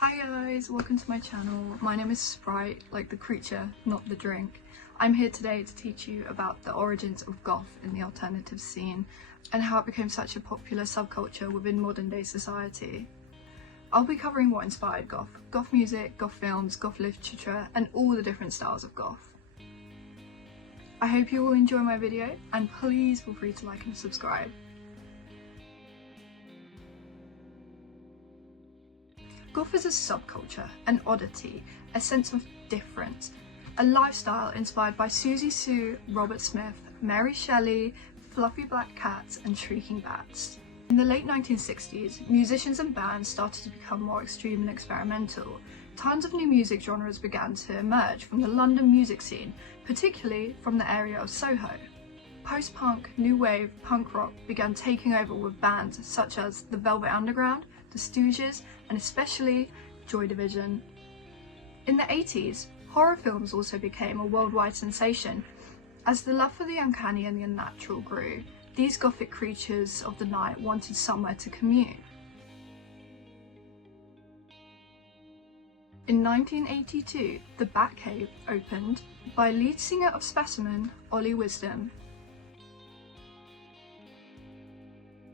Hi guys, welcome to my channel. My name is Sprite, like the creature, not the drink. I'm here today to teach you about the origins of goth in the alternative scene and how it became such a popular subculture within modern day society. I'll be covering what inspired goth music, goth films, goth literature, and all the different styles of goth. I hope you will enjoy my video, and please feel free to like and subscribe. Goth is a subculture, an oddity, a sense of difference, a lifestyle inspired by Susie Sue, Robert Smith, Mary Shelley, fluffy black cats and shrieking bats. In the late 1960s, musicians and bands started to become more extreme and experimental. Tons of new music genres began to emerge from the London music scene, particularly from the area of Soho. Post-punk, new wave, punk rock began taking over with bands such as the Velvet Underground, the Stooges, and especially Joy Division. In the 80s, horror films also became a worldwide sensation. As the love for the uncanny and the unnatural grew, these gothic creatures of the night wanted somewhere to commune. In 1982, the Batcave opened by lead singer of Specimen, Ollie Wisdom.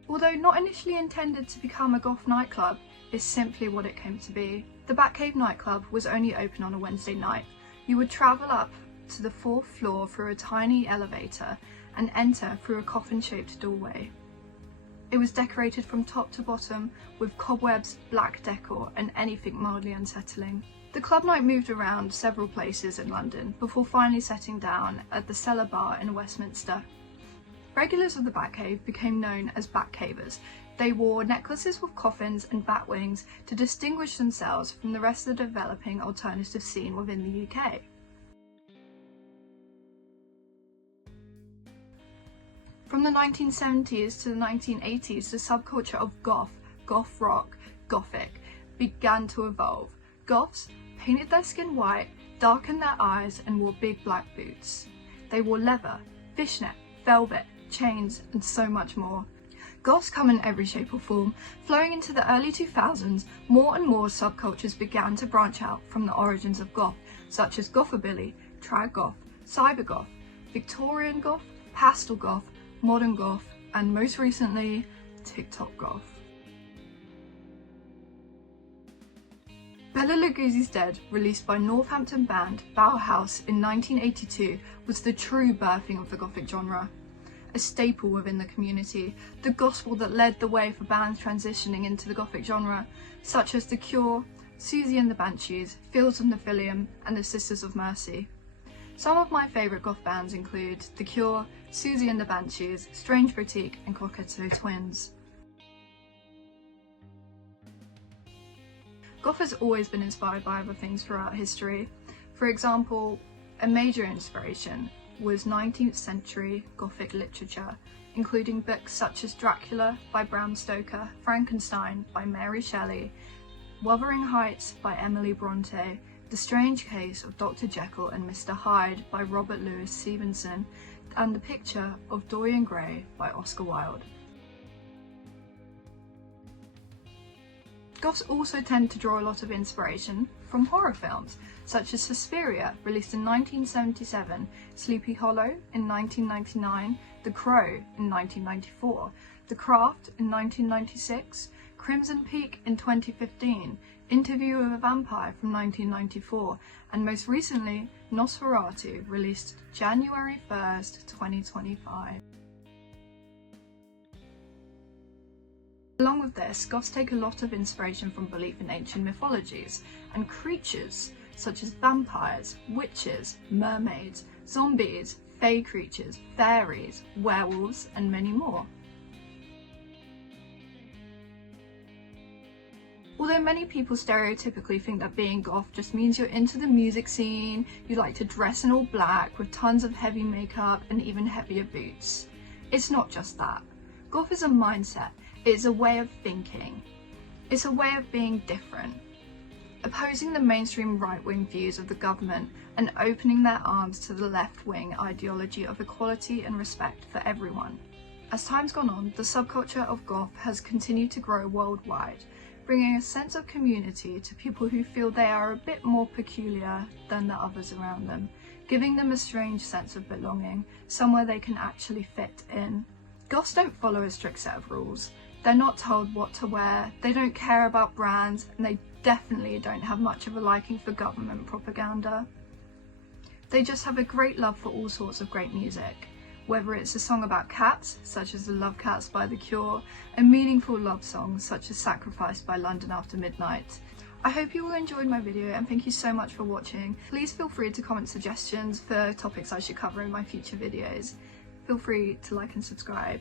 Although not initially intended to become a goth nightclub, it's simply what it came to be. The Batcave nightclub was only open on a Wednesday night. You would travel up to the 4th floor through a tiny elevator and enter through a coffin-shaped doorway. It was decorated from top to bottom with cobwebs, black decor, and anything mildly unsettling. The club night moved around several places in London before finally settling down at the Cellar Bar in Westminster. Regulars of the Batcave became known as Batcavers. They wore necklaces with coffins and bat wings to distinguish themselves from the rest of the developing alternative scene within the UK. From the 1970s to the 1980s, the subculture of goth rock, gothic, began to evolve. Goths painted their skin white, darkened their eyes, and wore big black boots. They wore leather, fishnet, velvet, chains, and so much more. Goths come in every shape or form. Flowing into the early 2000s, more and more subcultures began to branch out from the origins of goth, such as gothabilly, trad goth, cyber goth, Victorian goth, pastel goth, modern goth, and most recently, TikTok goth. Bela Lugosi's Dead, released by Northampton band Bauhaus in 1982, was the true birthing of the gothic genre. A staple within the community, the gospel that led the way for bands transitioning into the gothic genre, such as The Cure, Susie and the Banshees, Fields of Nephilim, and the Sisters of Mercy. Some of my favourite goth bands include The Cure, Susie and the Banshees, Strange Boutique, and Cockatoo Twins. Goth has always been inspired by other things throughout history. For example, a major inspiration was 19th century Gothic literature, including books such as Dracula by Bram Stoker, Frankenstein by Mary Shelley, Wuthering Heights by Emily Bronte, The Strange Case of Dr. Jekyll and Mr. Hyde by Robert Louis Stevenson, and The Picture of Dorian Gray by Oscar Wilde. Goths also tend to draw a lot of inspiration from horror films, such as Suspiria, released in 1977, Sleepy Hollow in 1999, The Crow in 1994, The Craft in 1996, Crimson Peak in 2015, Interview with a Vampire from 1994, and most recently, Nosferatu, released January 1st, 2025. Along with this, goths take a lot of inspiration from belief in ancient mythologies and creatures such as vampires, witches, mermaids, zombies, fey creatures, fairies, werewolves, and many more. Although many people stereotypically think that being goth just means you're into the music scene, you like to dress in all black with tons of heavy makeup and even heavier boots, it's not just that. Goth is a mindset. It's a way of thinking. It's a way of being different, opposing the mainstream right-wing views of the government and opening their arms to the left-wing ideology of equality and respect for everyone. As time's gone on, the subculture of goth has continued to grow worldwide, bringing a sense of community to people who feel they are a bit more peculiar than the others around them, giving them a strange sense of belonging, somewhere they can actually fit in. Goths don't follow a strict set of rules. They're not told what to wear, they don't care about brands, and they definitely don't have much of a liking for government propaganda. They just have a great love for all sorts of great music, whether it's a song about cats, such as The Love Cats by The Cure, and meaningful love songs such as Sacrifice by London After Midnight. I hope you all enjoyed my video and thank you so much for watching. Please feel free to comment suggestions for topics I should cover in my future videos. Feel free to like and subscribe.